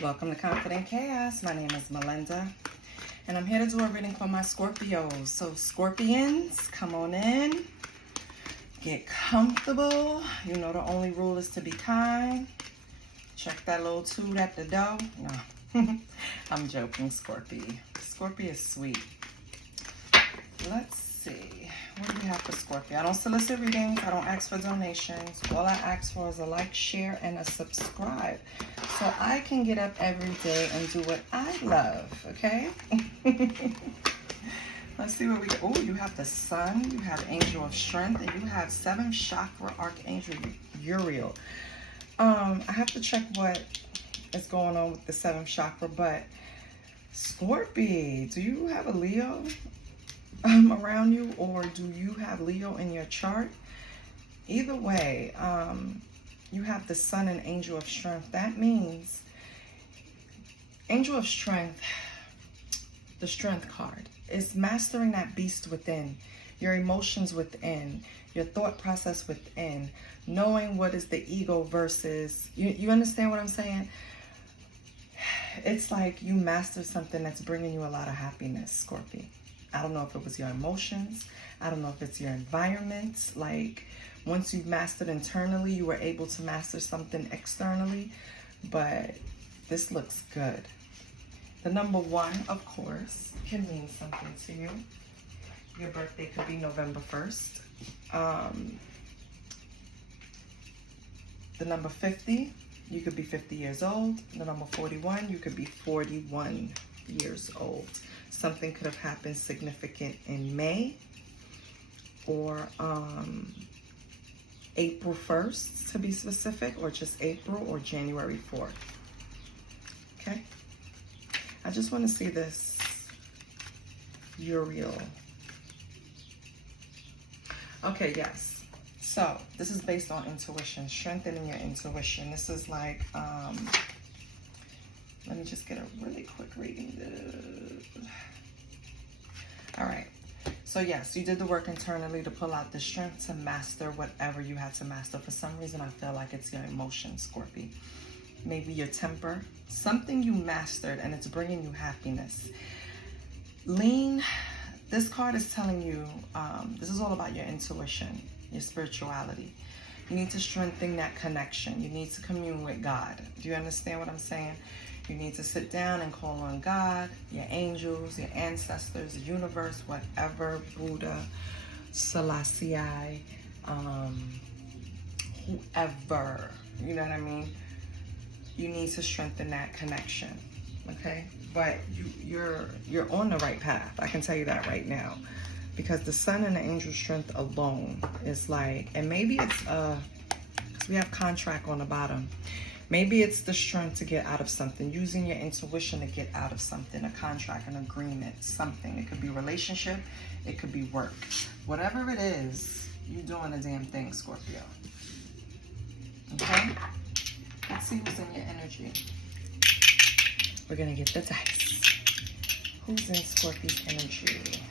Welcome to Confident Chaos. My name is Melinda, and I'm here to do a reading for my Scorpios. So Scorpions, come on in. Get comfortable. You know the only rule is to be kind. Check that little toot at the door. No, I'm joking, Scorpio. Scorpio is sweet. Let's see. What do we have for Scorpio? I don't solicit readings. I don't ask for donations. All I ask for is a like, share, and a subscribe. So I can get up every day and do what I love, okay? Let's see what we get. Oh, you have the Sun, you have Angel of Strength, and you have 7th Chakra Archangel Uriel. I have to check what is going on with the 7th Chakra, but Scorpio, do you have a Leo around you, or do you have Leo in your chart? Either way, you have the Sun and Angel of Strength. That means Angel of Strength, the Strength card, is mastering that beast within, your emotions within, your thought process within, knowing what is the ego versus, you understand what I'm saying? It's like you mastered something that's bringing you a lot of happiness, Scorpio. I don't know if it was your emotions. I don't know if it's your environment. Like, once you've mastered internally, you were able to master something externally. But this looks good. The number 1, of course, can mean something to you. Your birthday could be November 1st. The number 50, you could be 50 years old. The number 41, you could be 41 years old. Something could have happened significant in May or April 1st, to be specific, or just April or January 4th. Okay? I just want to see this Uriel. Okay, yes. So, this is based on intuition, strengthening your intuition. This is like, let me just get a really quick reading. All right. So yes, you did the work internally to pull out the strength to master whatever you had to master. For some reason, I feel like it's your emotions, Scorpio. Maybe your temper. Something you mastered and it's bringing you happiness. This card is telling you, this is all about your intuition, your spirituality. You need to strengthen that connection. You need to commune with God. Do you understand what I'm saying? You need to sit down and call on God, your angels, your ancestors, the universe, whatever, Buddha, Selassie, whoever, you know what I mean? You need to strengthen that connection, okay? But you're on the right path. I can tell you that right now. Because the Sun and the Angel Strength alone is like, and maybe it's, because we have contract on the bottom. Maybe it's the strength to get out of something, using your intuition to get out of something, a contract, an agreement, something. It could be relationship, it could be work. Whatever it is, you're doing a damn thing, Scorpio. Okay? Let's see who's in your energy. We're going to get the dice. Who's in Scorpio's energy?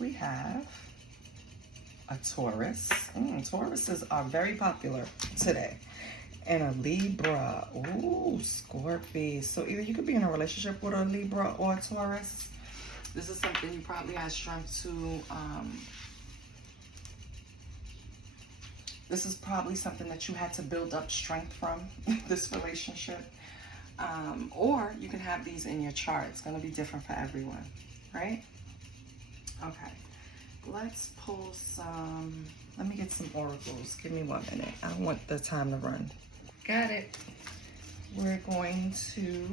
We have a Taurus. Tauruses are very popular today. And a Libra. Ooh, Scorpio. So either you could be in a relationship with a Libra or a Taurus. This is something you probably have strength to. This is probably something that you had to build up strength from, this relationship. Or you can have these in your chart. It's going to be different for everyone, right? Okay. Let's pull some, let me get some oracles. Give me 1 minute. I don't want the time to run. Got it. We're going to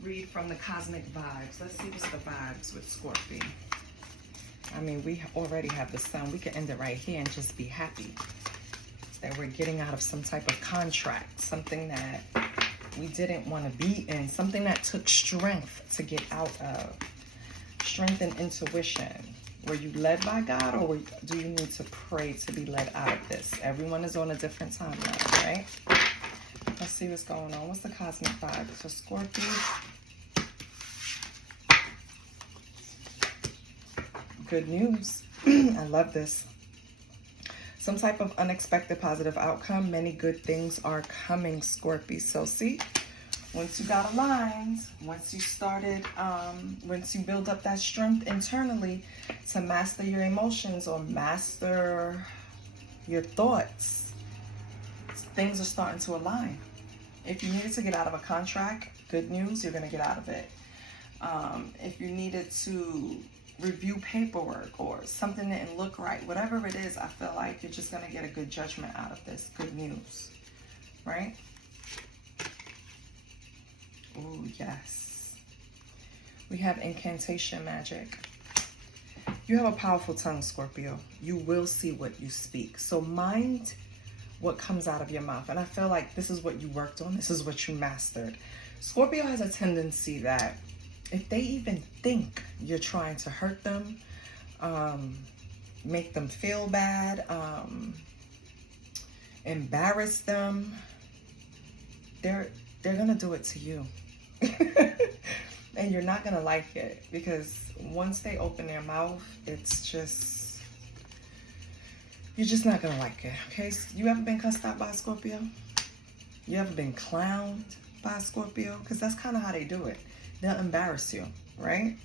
read from the cosmic vibes. Let's see what's the vibes with Scorpio. I mean, we already have the Sun. We can end it right here and just be happy that we're getting out of some type of contract, something that we didn't want to be in, something that took strength to get out of. Strength and intuition. Were you led by God, or do you need to pray to be led out of this? Everyone is on a different timeline, right? Let's see what's going on. What's the cosmic vibe for Scorpio? Good news. I love this. Some type of unexpected positive outcome. Many good things are coming, Scorpio. So see, once you got aligned, once you started, once you build up that strength internally to master your emotions or master your thoughts, things are starting to align. If you needed to get out of a contract, good news, you're going to get out of it. If you needed to review paperwork or something didn't look right, whatever it is, I feel like you're just going to get a good judgment out of this. Good news, right? Oh, yes. We have incantation magic. You have a powerful tongue, Scorpio. You will see what you speak. So mind what comes out of your mouth. And I feel like this is what you worked on. This is what you mastered. Scorpio has a tendency that if they even think you're trying to hurt them, make them feel bad, embarrass them, they're gonna do it to you. And you're not gonna like it, because once they open their mouth, it's just, you're just not gonna like it. Okay, you ever been cussed out by a Scorpio? You ever been clowned by a Scorpio? Because that's kind of how they do it. They'll embarrass you, right?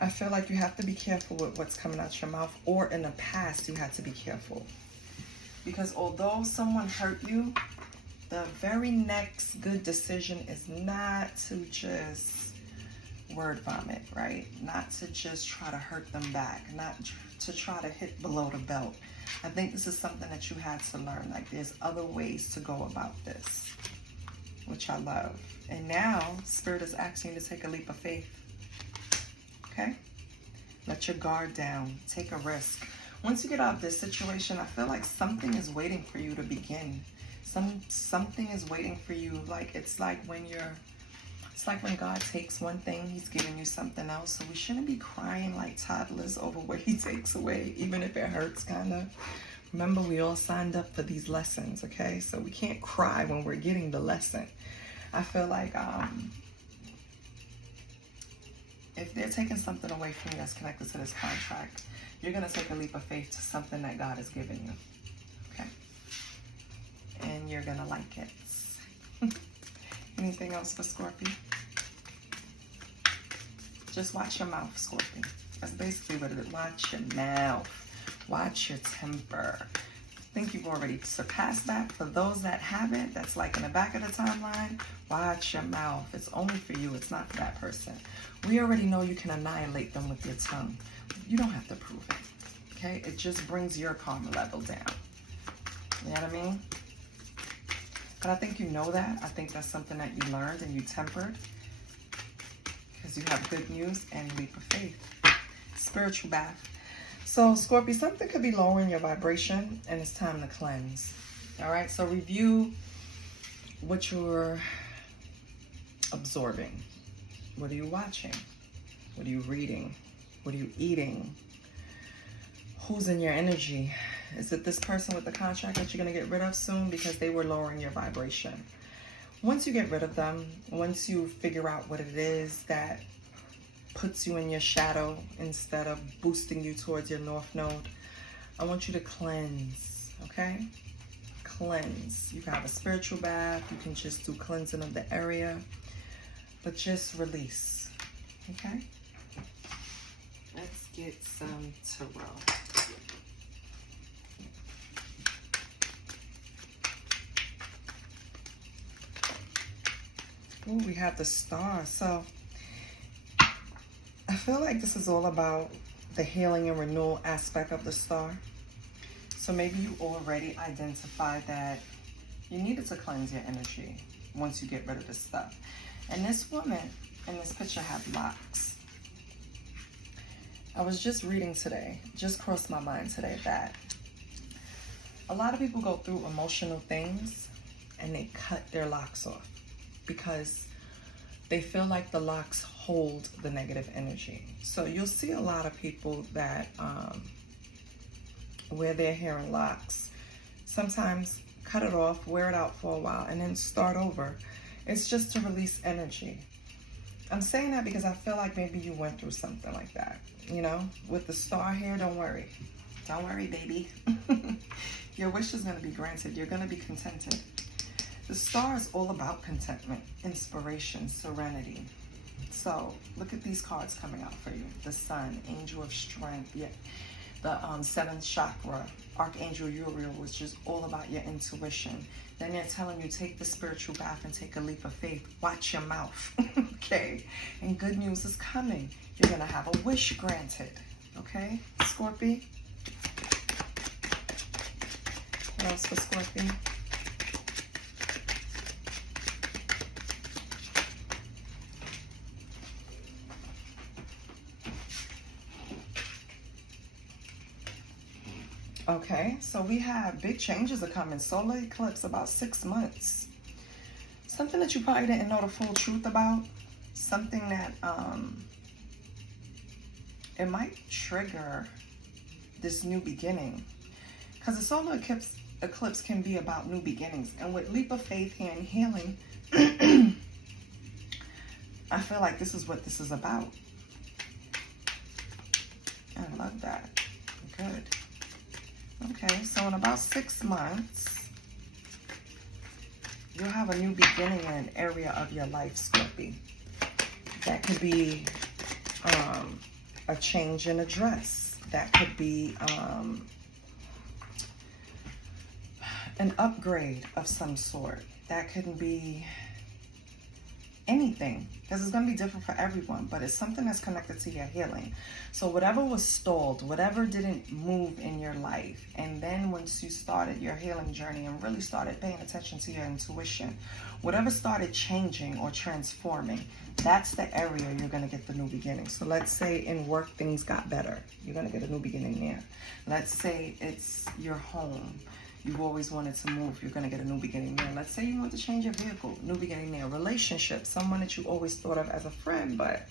I feel like you have to be careful with what's coming out your mouth, or in the past you had to be careful. Because although someone hurt you, the very next good decision is not to just word vomit, right? Not to just try to hurt them back, not to try to hit below the belt. I think this is something that you had to learn. Like, there's other ways to go about this, which I love. And now, Spirit is asking you to take a leap of faith. Okay? Let your guard down. Take a risk. Once you get out of this situation, I feel like something is waiting for you to begin. Something is waiting for you. Like, it's like when God takes one thing, he's giving you something else. So we shouldn't be crying like toddlers over what he takes away, even if it hurts, kind of. Remember, we all signed up for these lessons, okay? So we can't cry when we're getting the lesson. I feel like if they're taking something away from you that's connected to this contract, you're going to take a leap of faith to something that God has given you, okay? And you're going to like it. Anything else for Scorpio? Just watch your mouth, Scorpio. That's basically what it is. Watch your mouth. Watch your temper. I think you've already surpassed that. For those that haven't, that's like in the back of the timeline, watch your mouth. It's only for you. It's not for that person. We already know you can annihilate them with your tongue. You don't have to prove it, okay? It just brings your karma level down. You know what I mean? But I think you know that. I think that's something that you learned and you tempered, because you have good news and leap of faith. Spiritual bath. So, Scorpio, something could be lowering your vibration, and it's time to cleanse. All right? So, review what you're absorbing. What are you watching? What are you reading? What are you eating? Who's in your energy? Is it this person with the contract that you're going to get rid of soon because they were lowering your vibration? Once you get rid of them, once you figure out what it is that puts you in your shadow instead of boosting you towards your north node, I want you to cleanse, okay? Cleanse. You can have a spiritual bath. You can just do cleansing of the area, but just release, okay? Let's get some tarot. Ooh, we have the star. So I feel like this is all about the healing and renewal aspect of the star. So maybe you already identified that you needed to cleanse your energy once you get rid of this stuff. And this woman in this picture had locks. I was just reading today, just crossed my mind today, that a lot of people go through emotional things and they cut their locks off because they feel like the locks hold the negative energy. So you'll see a lot of people that wear their hair in locks, sometimes cut it off, wear it out for a while, and then start over. It's just to release energy. I'm saying that because I feel like maybe you went through something like that, you know? With the star here, don't worry. Don't worry, baby. Your wish is going to be granted. You're going to be contented. The star is all about contentment, inspiration, serenity. So look at these cards coming out for you. The Sun, Angel of Strength, yeah. The seventh chakra, Archangel Uriel, which is all about your intuition. Then they're telling you, take the spiritual bath and take a leap of faith. Watch your mouth, okay? And good news is coming. You're going to have a wish granted, okay, Scorpio? What else for Scorpio? Okay, so we have big changes are coming. Solar eclipse, about 6 months. Something that you probably didn't know the full truth about. Something that it might trigger this new beginning. Because the solar eclipse can be about new beginnings. And with leap of faith here and healing, I feel like this is what this is about. I love that. Good. Okay, so in about 6 months, you'll have a new beginning in an area of your life, Scorpio. That could be a change in address. That could be an upgrade of some sort. That could be anything, because it's going to be different for everyone, but it's something that's connected to your healing. So whatever was stalled, whatever didn't move in your life, and then once you started your healing journey and really started paying attention to your intuition, whatever started changing or transforming, that's the area you're going to get the new beginning. So let's say in work things got better, you're going to get a new beginning there. Let's say it's your home. You've always wanted to move, you're going to get a new beginning there. Let's say you want to change your vehicle, new beginning there. Relationship, someone that you always thought of as a friend, but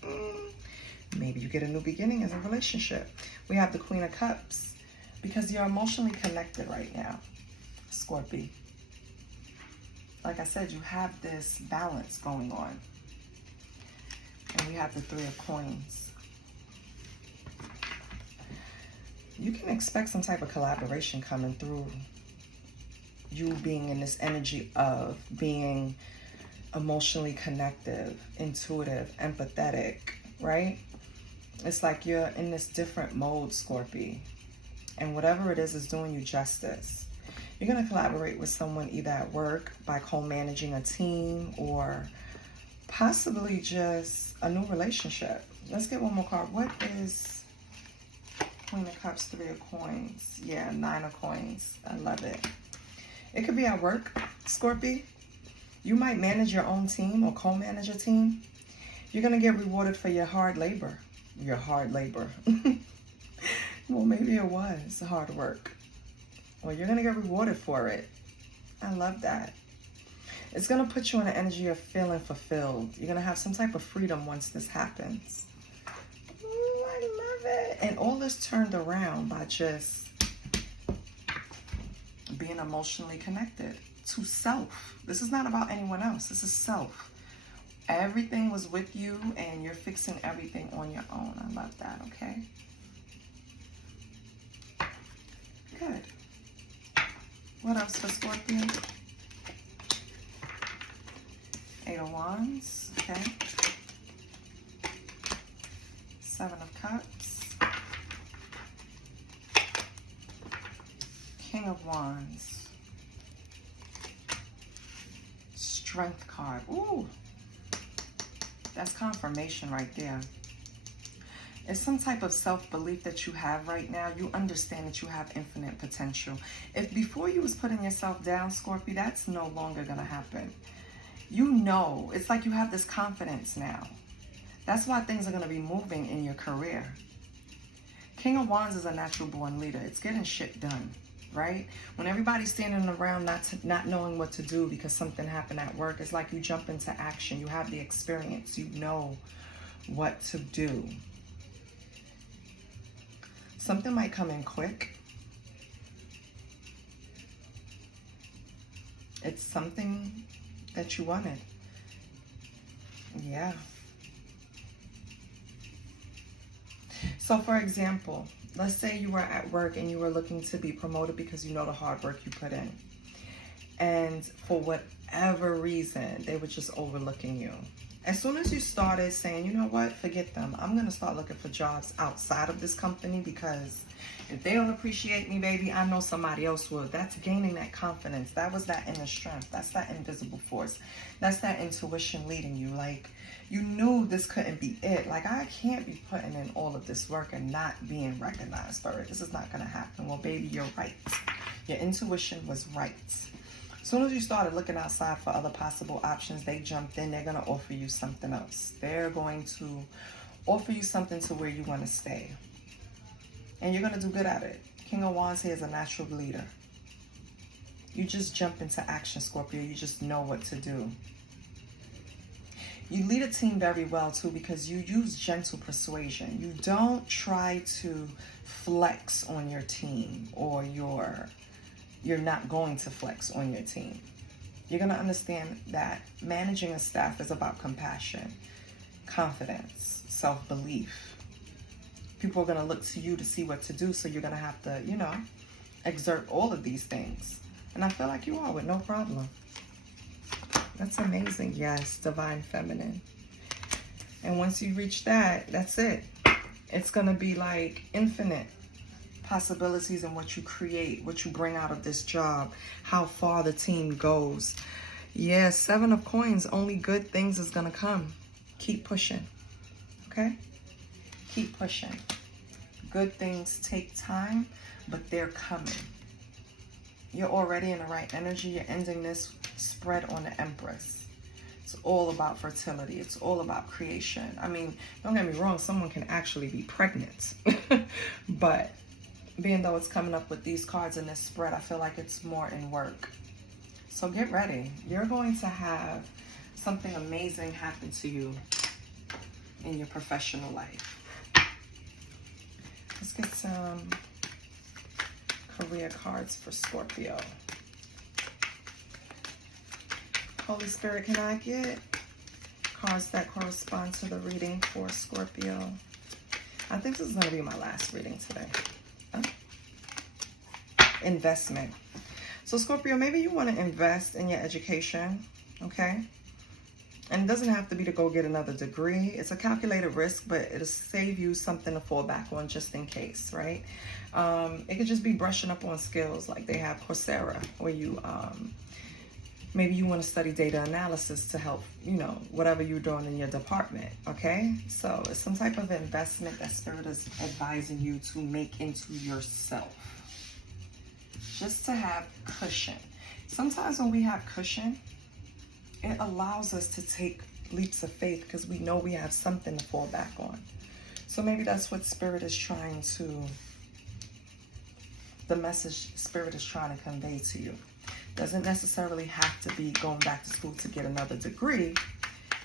maybe you get a new beginning as a relationship. We have the Queen of Cups, because you're emotionally connected right now, Scorpio. Like I said, you have this balance going on. And we have the Three of Coins. You can expect some type of collaboration coming through. You being in this energy of being emotionally connective, intuitive, empathetic, right? It's like you're in this different mode, Scorpio. And whatever it is doing you justice. You're going to collaborate with someone either at work by co-managing a team or possibly just a new relationship. Let's get one more card. What is Queen of Cups, Three of Coins? Yeah, Nine of Coins. I love it. It could be at work, Scorpio. You might manage your own team or co-manage a team. You're going to get rewarded for your hard labor. Your hard labor. Well, maybe it was hard work. Well, you're going to get rewarded for it. I love that. It's going to put you in an energy of feeling fulfilled. You're going to have some type of freedom once this happens. Ooh, I love it. And all this turned around by just being emotionally connected to self. This is not about anyone else. This is self. Everything was with you and you're fixing everything on your own. I love that, okay? Good. What else for Scorpio? Eight of Wands, okay? Seven of Cups. King of Wands. Strength card. Ooh. That's confirmation right there. It's some type of self-belief that you have right now. You understand that you have infinite potential. If before you was putting yourself down, Scorpio, that's no longer going to happen. You know, it's like you have this confidence now. That's why things are going to be moving in your career. King of Wands is a natural born leader. It's getting shit done, right? When everybody's standing around not knowing what to do because something happened at work, it's like you jump into action. You have the experience. You know what to do. Something might come in quick. It's something that you wanted. Yeah. So for example, let's say you were at work and you were looking to be promoted because you know the hard work you put in. And for whatever reason, they were just overlooking you. As soon as you started saying, you know what, forget them, I'm going to start looking for jobs outside of this company, because if they don't appreciate me, baby, I know somebody else would. That's gaining that confidence. That was that inner strength. That's that invisible force. That's that intuition leading you. Like, you knew this couldn't be it. Like, I can't be putting in all of this work and not being recognized for it. This is not going to happen. Well, baby, you're right. Your intuition was right. As soon as you started looking outside for other possible options, they jumped in. They're going to offer you something else. They're going to offer you something to where you want to stay. And you're going to do good at it. King of Wands here is a natural leader. You just jump into action, Scorpio. You just know what to do. You lead a team very well, too, because you use gentle persuasion. You don't try to flex on your team, or you're not going to flex on your team. You're going to understand that managing a staff is about compassion, confidence, self-belief. People are going to look to you to see what to do, so you're going to have to, you know, exert all of these things. And I feel like you are with no problem. That's amazing. Yes, divine feminine. And once you reach that, that's it. It's going to be like infinite possibilities in what you create, what you bring out of this job, how far the team goes. Yeah, 7 of coins, only good things is going to come. Keep pushing, okay? Keep pushing. Good things take time, but they're coming. You're already in the right energy. You're ending this spread on the Empress. It's all about fertility. It's all about creation. I mean, don't get me wrong, someone can actually be pregnant. But being though it's coming up with these cards in this spread, I feel like it's more in work. So get ready. You're going to have something amazing happen to you in your professional life. Let's get some career cards for Scorpio. Holy Spirit, can I get cards that correspond to the reading for Scorpio? I think this is going to be my last reading today. Investment. So Scorpio, maybe you want to invest in your education, okay? And it doesn't have to be to go get another degree. It's a calculated risk, but it'll save you something to fall back on just in case, right? It could just be brushing up on skills, like they have Coursera, where you maybe you want to study data analysis to help, you know, whatever you're doing in your department, okay? So it's some type of investment that Spirit is advising you to make into yourself, just to have cushion. Sometimes when we have cushion, it allows us to take leaps of faith because we know we have something to fall back on. So maybe that's what Spirit is trying to, the message Spirit is trying to convey to you. Doesn't necessarily have to be going back to school to get another degree.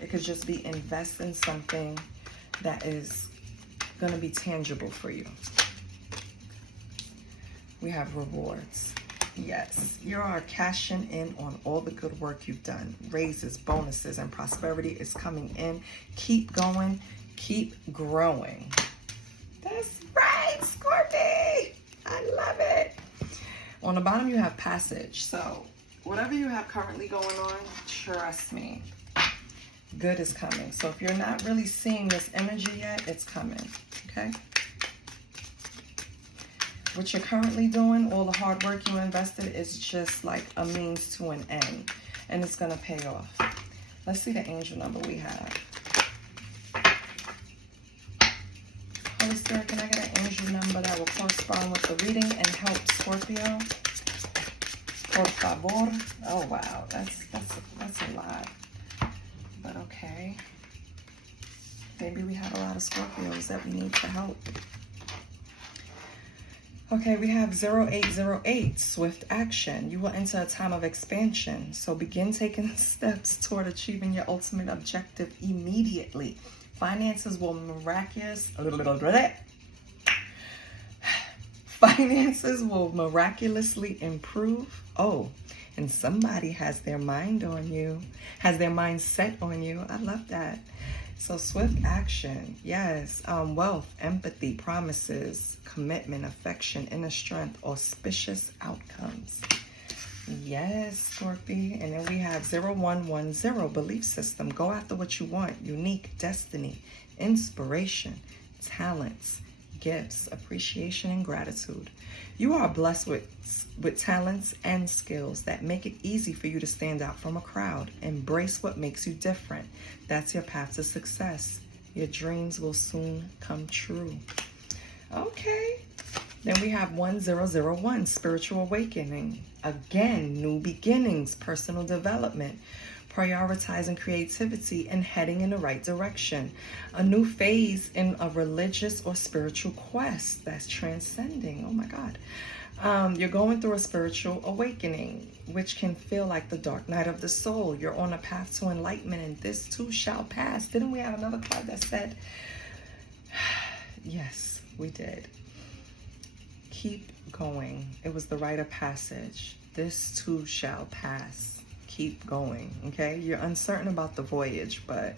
It could just be invest in something that is going to be tangible for you. We have rewards. Yes, you are cashing in on all the good work you've done. Raises, bonuses, and prosperity is coming in. Keep going. Keep growing. That's right, Scorpio. I love it. On the bottom, you have passage. So whatever you have currently going on, trust me, good is coming. So if you're not really seeing this energy yet, it's coming, okay? What you're currently doing, all the hard work you invested, is just like a means to an end, and it's going to pay off. Let's see the angel number we have. Holy Spirit, can I get an angel number that will correspond with the reading and help Scorpio? Por favor. Oh wow, that's a lot. But okay. Maybe we have a lot of Scorpios that we need to help. Okay, we have 0808, swift action. You will enter a time of expansion. So begin taking steps toward achieving your ultimate objective immediately. Finances will miraculously improve. Oh, and somebody has their mind on you, has their mind set on you. I love that. So swift action, yes. Wealth, empathy, promises, commitment, affection, inner strength, auspicious outcomes. Yes, Scorpio. And then we have 0110, belief system. Go after what you want. Unique, destiny, inspiration, talents, gifts, appreciation, and gratitude. You are blessed with talents and skills that make it easy for you to stand out from a crowd. Embrace what makes you different. That's your path to success. Your dreams will soon come true. Okay. Then we have 1001, spiritual awakening. Again, new beginnings, personal development, prioritizing creativity and heading in the right direction. A new phase in a religious or spiritual quest that's transcending. Oh my God. You're going through a spiritual awakening, which can feel like the dark night of the soul. You're on a path to enlightenment, and this too shall pass. Didn't we have another card that said, yes, we did. Keep going. It was the rite of passage. This too shall pass. Keep going, okay? You're uncertain about the voyage, but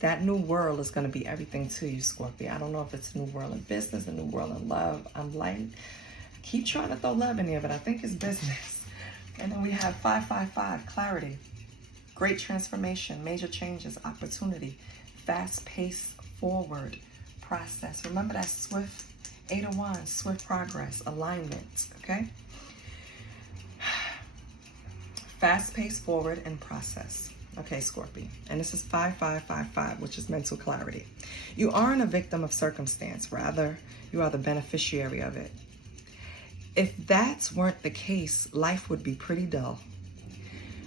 that new world is going to be everything to you, Scorpio. I don't know if it's a new world in business, a new world in love. I'm like, keep trying to throw love in here, but I think it's business. And then we have 555, clarity, great transformation, major changes, opportunity, fast-paced forward process. Remember that swift 8 of Wands, swift progress, alignment, okay? Fast-paced forward and process. Okay, Scorpio. And this is 5555, which is mental clarity. You aren't a victim of circumstance. Rather, you are the beneficiary of it. If that weren't the case, life would be pretty dull.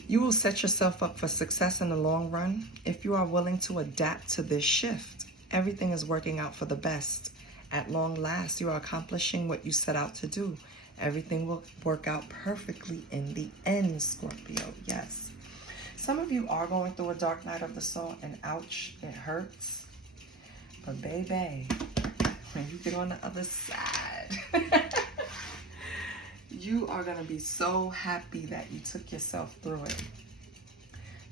You will set yourself up for success in the long run if you are willing to adapt to this shift. Everything is working out for the best. At long last, you are accomplishing what you set out to do. Everything will work out perfectly in the end, Scorpio. Yes. Some of you are going through a dark night of the soul, and ouch, it hurts. But baby, when you get on the other side, you are going to be so happy that you took yourself through it.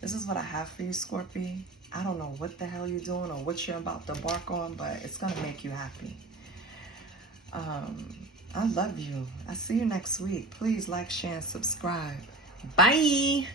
This is what I have for you, Scorpio. I don't know what the hell you're doing or what you're about to embark on, but it's going to make you happy. I love you. I'll see you next week. Please like, share, and subscribe. Bye.